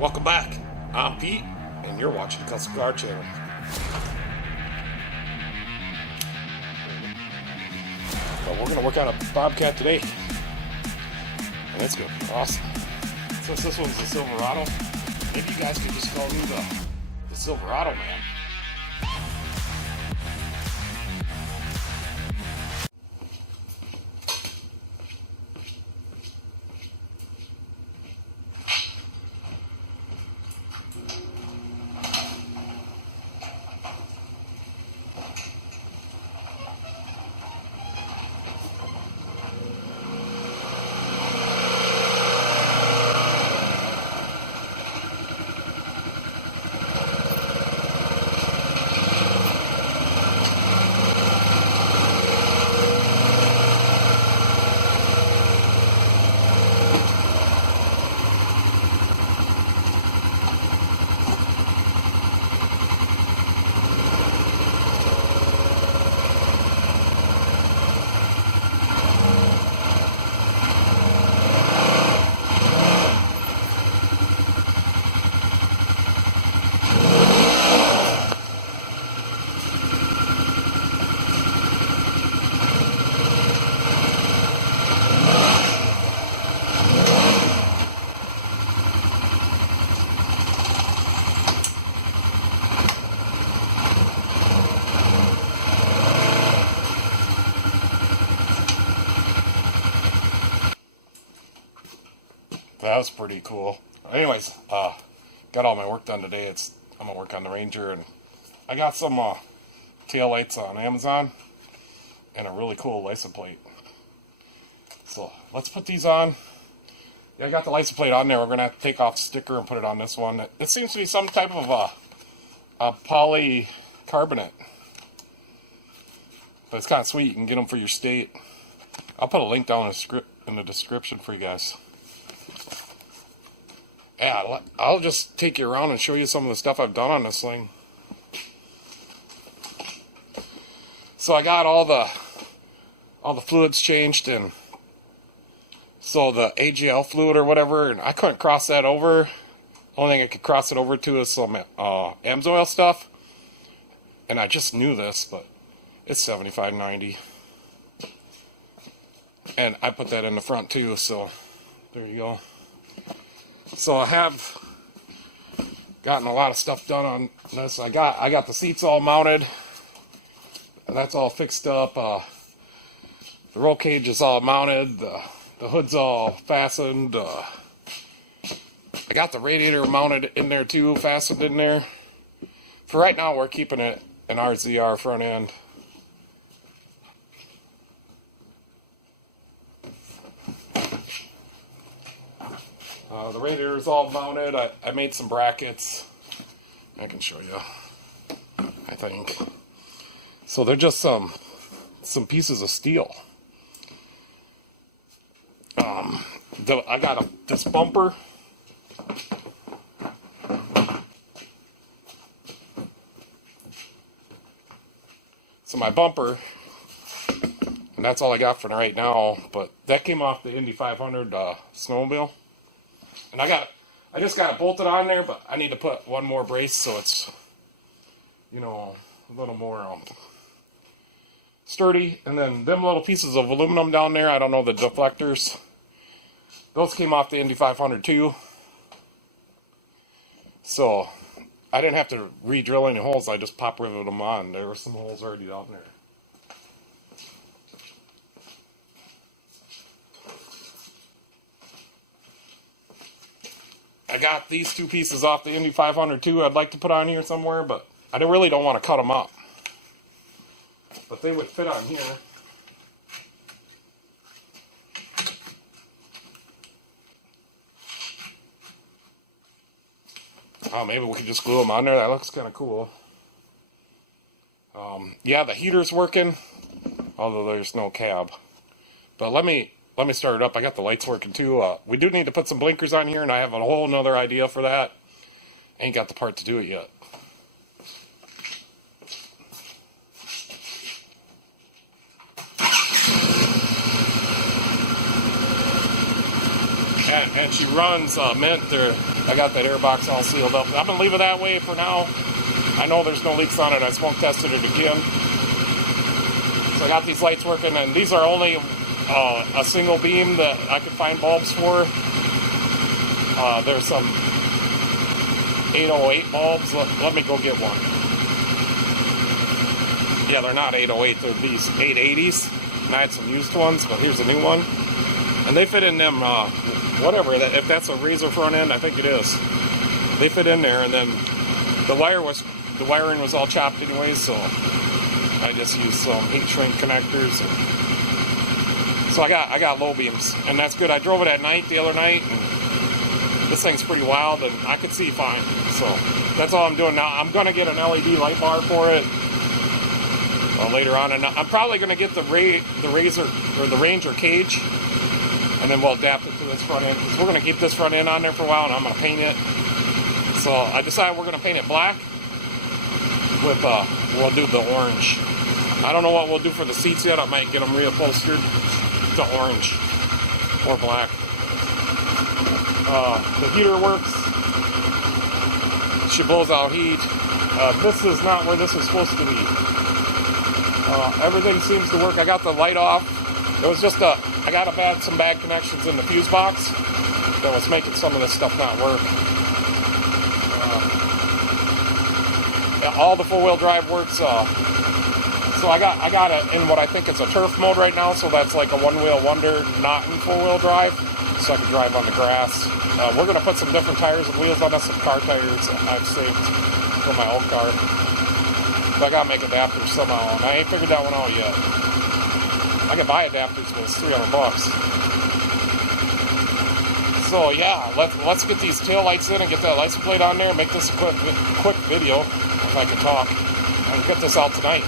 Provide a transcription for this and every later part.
Welcome back. I'm Pete, and you're watching the Custom Car Channel. But we're going to work on a Bobcat today, and it's going to be awesome. Since this one's a Silverado, maybe you guys could just call me the Silverado man. That was pretty cool. Anyways, got all my work done today. I'm gonna work on the Ranger, and I got some tail lights on Amazon and a really cool license plate. So let's put these on. Yeah, I got the license plate on there. We're gonna have to take off the sticker and put it on this one. It seems to be some type of a polycarbonate, but it's kind of sweet. You can get them for your state. I'll put a link down in the description for you guys. Yeah, I'll just take you around and show you some of the stuff I've done on this thing. So I got all the fluids changed, and so the AGL fluid or whatever, and I couldn't cross that over. Only thing I could cross it over to is some AMSOIL stuff, and I just knew this, but it's $75.90, and I put that in the front too. So there you go. So I have gotten a lot of stuff done on this. I got the seats all mounted, and that's all fixed up. The roll cage is all mounted. The hood's all fastened. I got the radiator mounted in there too, fastened in there. For right now, we're keeping it an RZR front end. The radiator is all mounted. I made some brackets. I can show you, I think. So they're just some pieces of steel. I got this bumper. So my bumper, and that's all I got for right now, but that came off the Indy 500 snowmobile. And I just got it bolted on there, but I need to put one more brace so it's, a little more sturdy. And then them little pieces of aluminum down there, I don't know, the deflectors, those came off the Indy 500 too. So I didn't have to re-drill any holes. I just pop riveted them on. There were some holes already down there. I got these two pieces off the Indy 500 too. I'd like to put on here somewhere, but I really don't want to cut them up. But they would fit on here. Oh, maybe we could just glue them on there. That looks kind of cool. Yeah, the heater's working, although there's no cab. But let me start it up. I got the lights working too. We do need to put some blinkers on here, and I have a whole nother idea for that. Ain't got the part to do it yet. and she runs mint. I got that air box all sealed up. I'm gonna leave it that way for now. I know there's no leaks on it. I smoke tested it again. So I got these lights working, and these are only a single beam that I could find bulbs for. There's some 808 bulbs. Let me go get one. Yeah, they're not 808. They're these 880s. And I had some used ones, but here's a new one. And they fit in them, whatever. If that's a razor front end, I think it is. They fit in there, and then the wiring was all chopped anyway, so I just used some heat shrink connectors. So I got low beams, and that's good. I drove it at night the other night, and this thing's pretty wild, and I could see fine. So that's all I'm doing now. I'm gonna get an LED light bar for it later on, and I'm probably gonna get the Razor or the Ranger cage, and then we'll adapt it to this front end, because we're gonna keep this front end on there for a while, and I'm gonna paint it. So I decided we're gonna paint it black with we'll do the orange. I don't know what we'll do for the seats yet. I might get them reupholstered to orange or black. The heater works. She blows out heat. This is not where this is supposed to be. Everything seems to work. I got the light off. It was just I got some bad connections in the fuse box that was making some of this stuff not work. All the four-wheel drive works. So I got it in what I think is a turf mode right now. So that's like a one-wheel wonder, not in four-wheel drive. So I can drive on the grass. We're gonna put some different tires and wheels on this. Some car tires I've saved for my old car. But I gotta make adapters somehow, and I ain't figured that one out yet. I can buy adapters, but it's $300. So yeah, let's get these tail lights in and get that license plate on there. Make this a quick video if I can talk, and get this out tonight.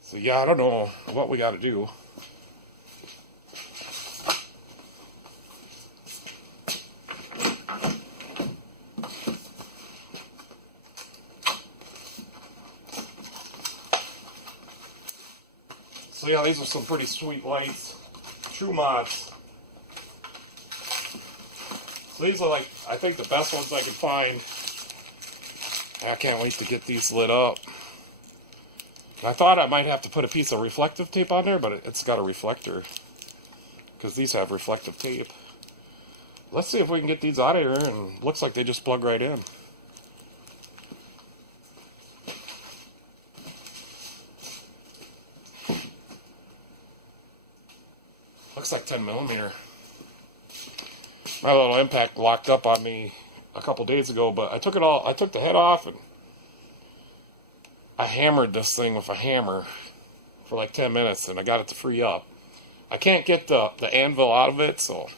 So yeah, I don't know what we got to do. So yeah, these are some pretty sweet lights. True mods. So these are like, I think the best ones I could find. I can't wait to get these lit up. I thought I might have to put a piece of reflective tape on there, but it's got a reflector, because these have reflective tape. Let's see if we can get these out of here, and looks like they just plug right in. Looks like 10mm. My little impact locked up on me a couple days ago, but I took the head off, and I hammered this thing with a hammer for like 10 minutes, and I got it to free up. I can't get the anvil out of it, so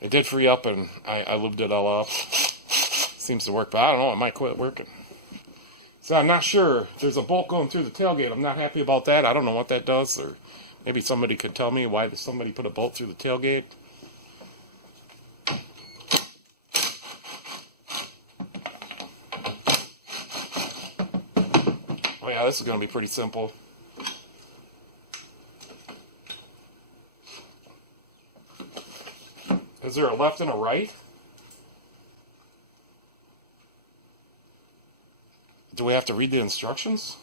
it did free up, and I lubed it all up. Seems to work, but I don't know, it might quit working. So I'm not sure. There's a bolt going through the tailgate. I'm not happy about that. I don't know what that does, or maybe somebody could tell me why somebody put a bolt through the tailgate. Oh yeah, this is going to be pretty simple. Is there a left and a right? Do we have to read the instructions?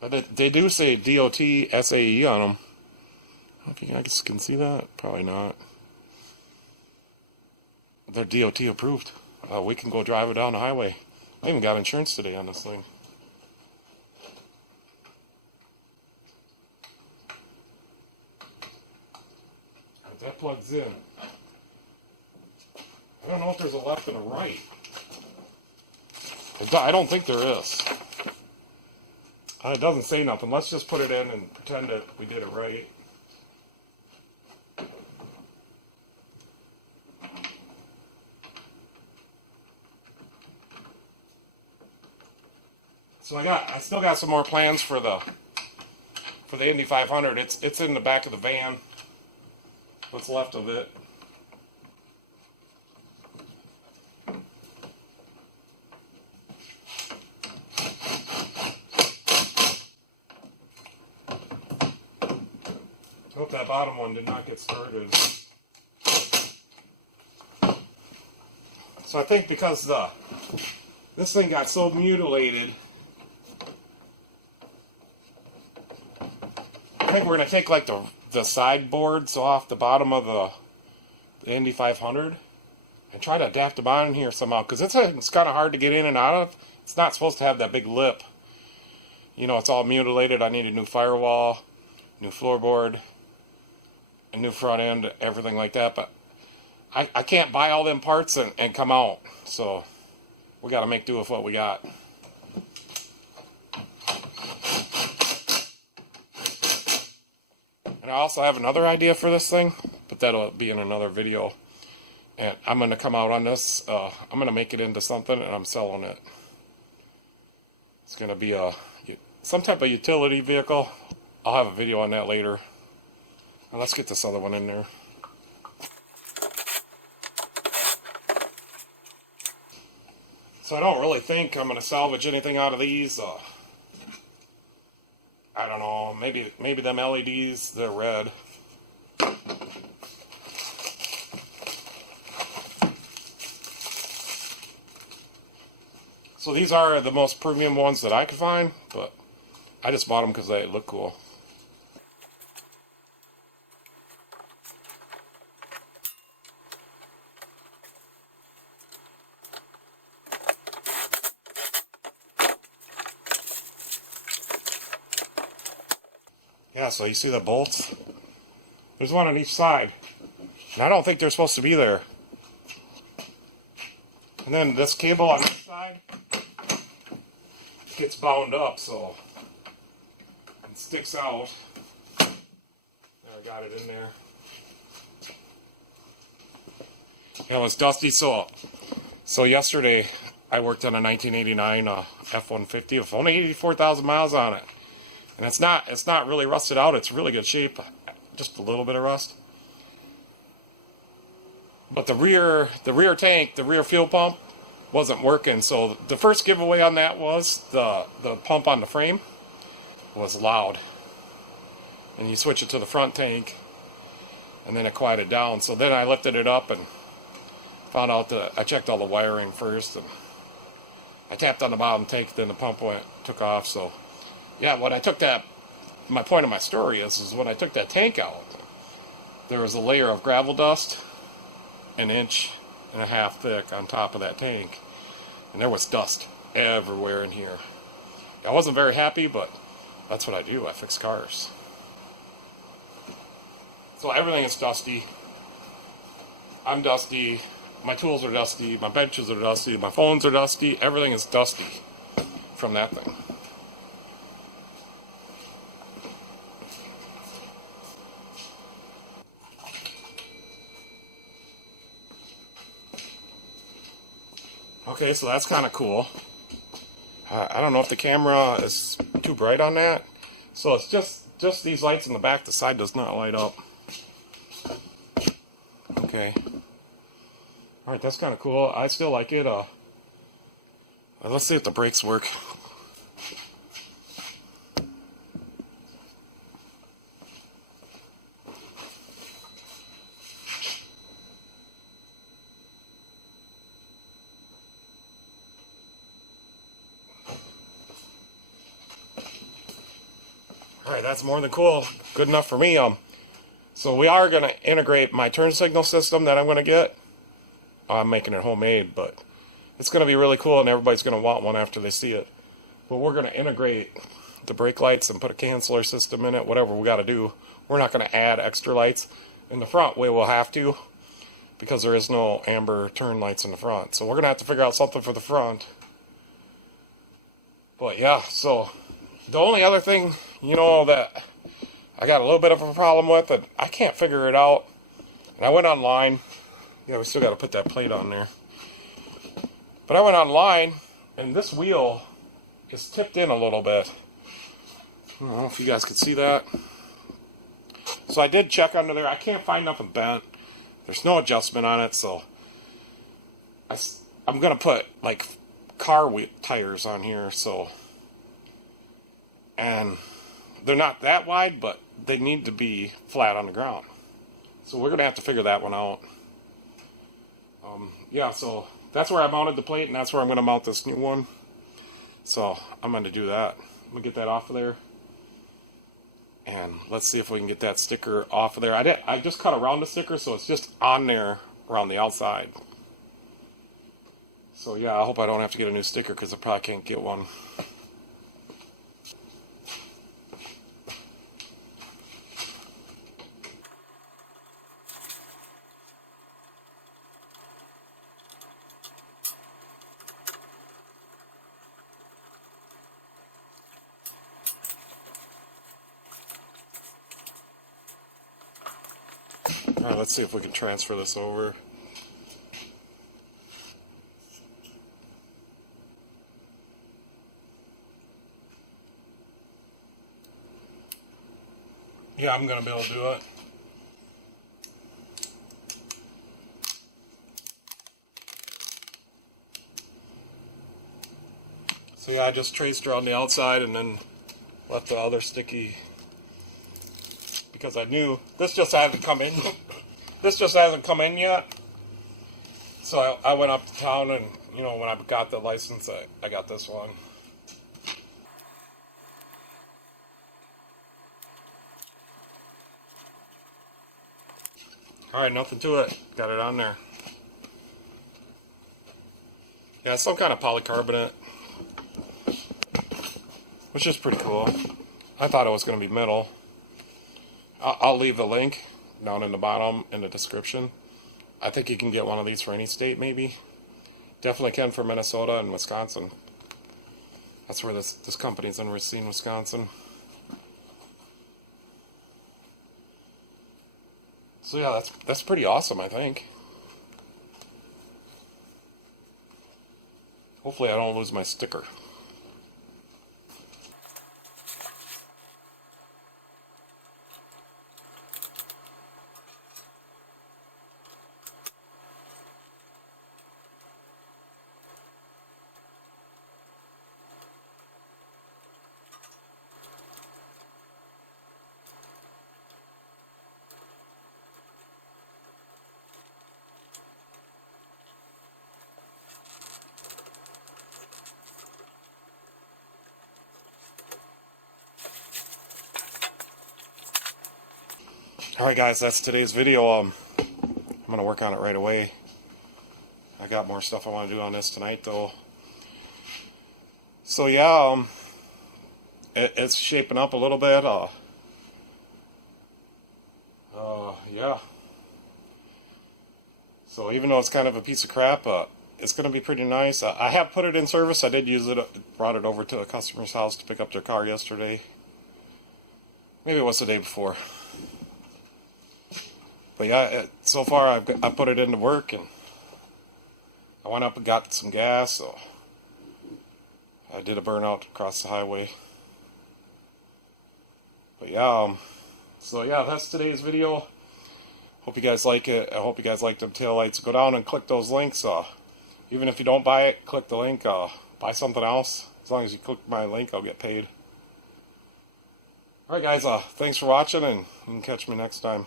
But they do say DOT SAE on them. I don't think I can see that. Probably not. They're DOT approved. We can go drive it down the highway. I even got insurance today on this thing. But that plugs in. I don't know if there's a left and a right. I don't think there is. It doesn't say nothing. Let's just put it in and pretend that we did it right. So I still got some more plans for the Indy 500. It's in the back of the van. What's left of it. that bottom one did not get started. So I think because this thing got so mutilated, I think we're going to take like the side boards off the bottom of the Indy 500 and try to adapt them on in here somehow, because it's kind of hard to get in and out of. It's not supposed to have that big lip. You know, it's all mutilated. I need a new firewall, new floorboard, a new front end, everything like that. But I can't buy all them parts and come out. So we got to make do with what we got. And I also have another idea for this thing, but that'll be in another video. And I'm going to come out on this. I'm going to make it into something, and I'm selling it. It's going to be some type of utility vehicle. I'll have a video on that later. Now let's get this other one in there. So I don't really think I'm going to salvage anything out of these. I don't know, maybe them LEDs, they're red. So these are the most premium ones that I could find, but I just bought them because they look cool. Yeah, so you see the bolts? There's one on each side. And I don't think they're supposed to be there. And then this cable on this side gets bound up, so it sticks out. There, I got it in there. You know, it's dusty, so yesterday I worked on a 1989 F-150 with only 84,000 miles on it. And it's not really rusted out. It's really good shape. Just a little bit of rust. But the rear tank, the rear fuel pump, wasn't working. So the first giveaway on that was the pump on the frame was loud. And you switch it to the front tank, and then it quieted down. So then I lifted it up and found out that I checked all the wiring first, and I tapped on the bottom tank. Then the pump took off. So. Yeah, when I took that, my point of my story is when I took that tank out, there was a layer of gravel dust, 1.5 inches thick on top of that tank. And there was dust everywhere in here. I wasn't very happy, but that's what I do. I fix cars. So everything is dusty. I'm dusty. My tools are dusty. My benches are dusty. My phones are dusty. Everything is dusty from that thing. Okay, so that's kind of cool. I don't know if the camera is too bright on that. So it's just these lights in the back. The side does not light up. Okay. Alright, that's kind of cool. I still like it. Let's see if the brakes work. Alright, that's more than cool. Good enough for me. So we are going to integrate my turn signal system that I'm going to get. I'm making it homemade, but it's going to be really cool, and everybody's going to want one after they see it. But we're going to integrate the brake lights and put a canceller system in it, whatever we got to do. We're not going to add extra lights. In the front, we will have to, because there is no amber turn lights in the front. So we're going to have to figure out something for the front. But yeah, so the only other thing, you know, that I got a little bit of a problem with, and I can't figure it out. And I went online. Yeah, we still got to put that plate on there. But I went online, and this wheel is tipped in a little bit. I don't know if you guys can see that. So I did check under there. I can't find nothing bent. There's no adjustment on it, so I'm going to put, like, car tires on here, so... And they're not that wide, but they need to be flat on the ground. So we're gonna have to figure that one out. Yeah, so that's where I mounted the plate, and that's where I'm gonna mount this new one. So I'm gonna do that. I'm gonna get that off of there, and let's see if we can get that sticker off of there. I just cut around the sticker, so it's just on there around the outside. So yeah, I hope I don't have to get a new sticker, because I probably can't get one. Alright, let's see if we can transfer this over. Yeah, I'm gonna be able to do it. So yeah, I just traced around the outside and then left the other sticky, because I knew this just hasn't come in. This just hasn't come in yet. So I went up to town, and you know, when I got the license, I got this one. Alright, nothing to it. Got it on there. Yeah, it's some kind of polycarbonate, which is pretty cool. I thought it was going to be metal. I'll leave the link down in the bottom in the description. I think you can get one of these for any state, maybe. Definitely can for Minnesota and Wisconsin. That's where this company's in Racine, Wisconsin. So yeah, that's pretty awesome, I think. Hopefully I don't lose my sticker. Alright guys, that's today's video. I'm going to work on it right away. I got more stuff I want to do on this tonight though. So yeah, it's shaping up a little bit. Yeah. So even though it's kind of a piece of crap, it's going to be pretty nice. I have put it in service. I did use it, brought it over to a customer's house to pick up their car yesterday. Maybe it was the day before. But yeah, so far I put it into work, and I went up and got some gas, so I did a burnout across the highway. But yeah, so yeah, that's today's video. Hope you guys like it. I hope you guys like them taillights. Go down and click those links. Even if you don't buy it, click the link. Buy something else. As long as you click my link, I'll get paid. Alright guys, thanks for watching, and you can catch me next time.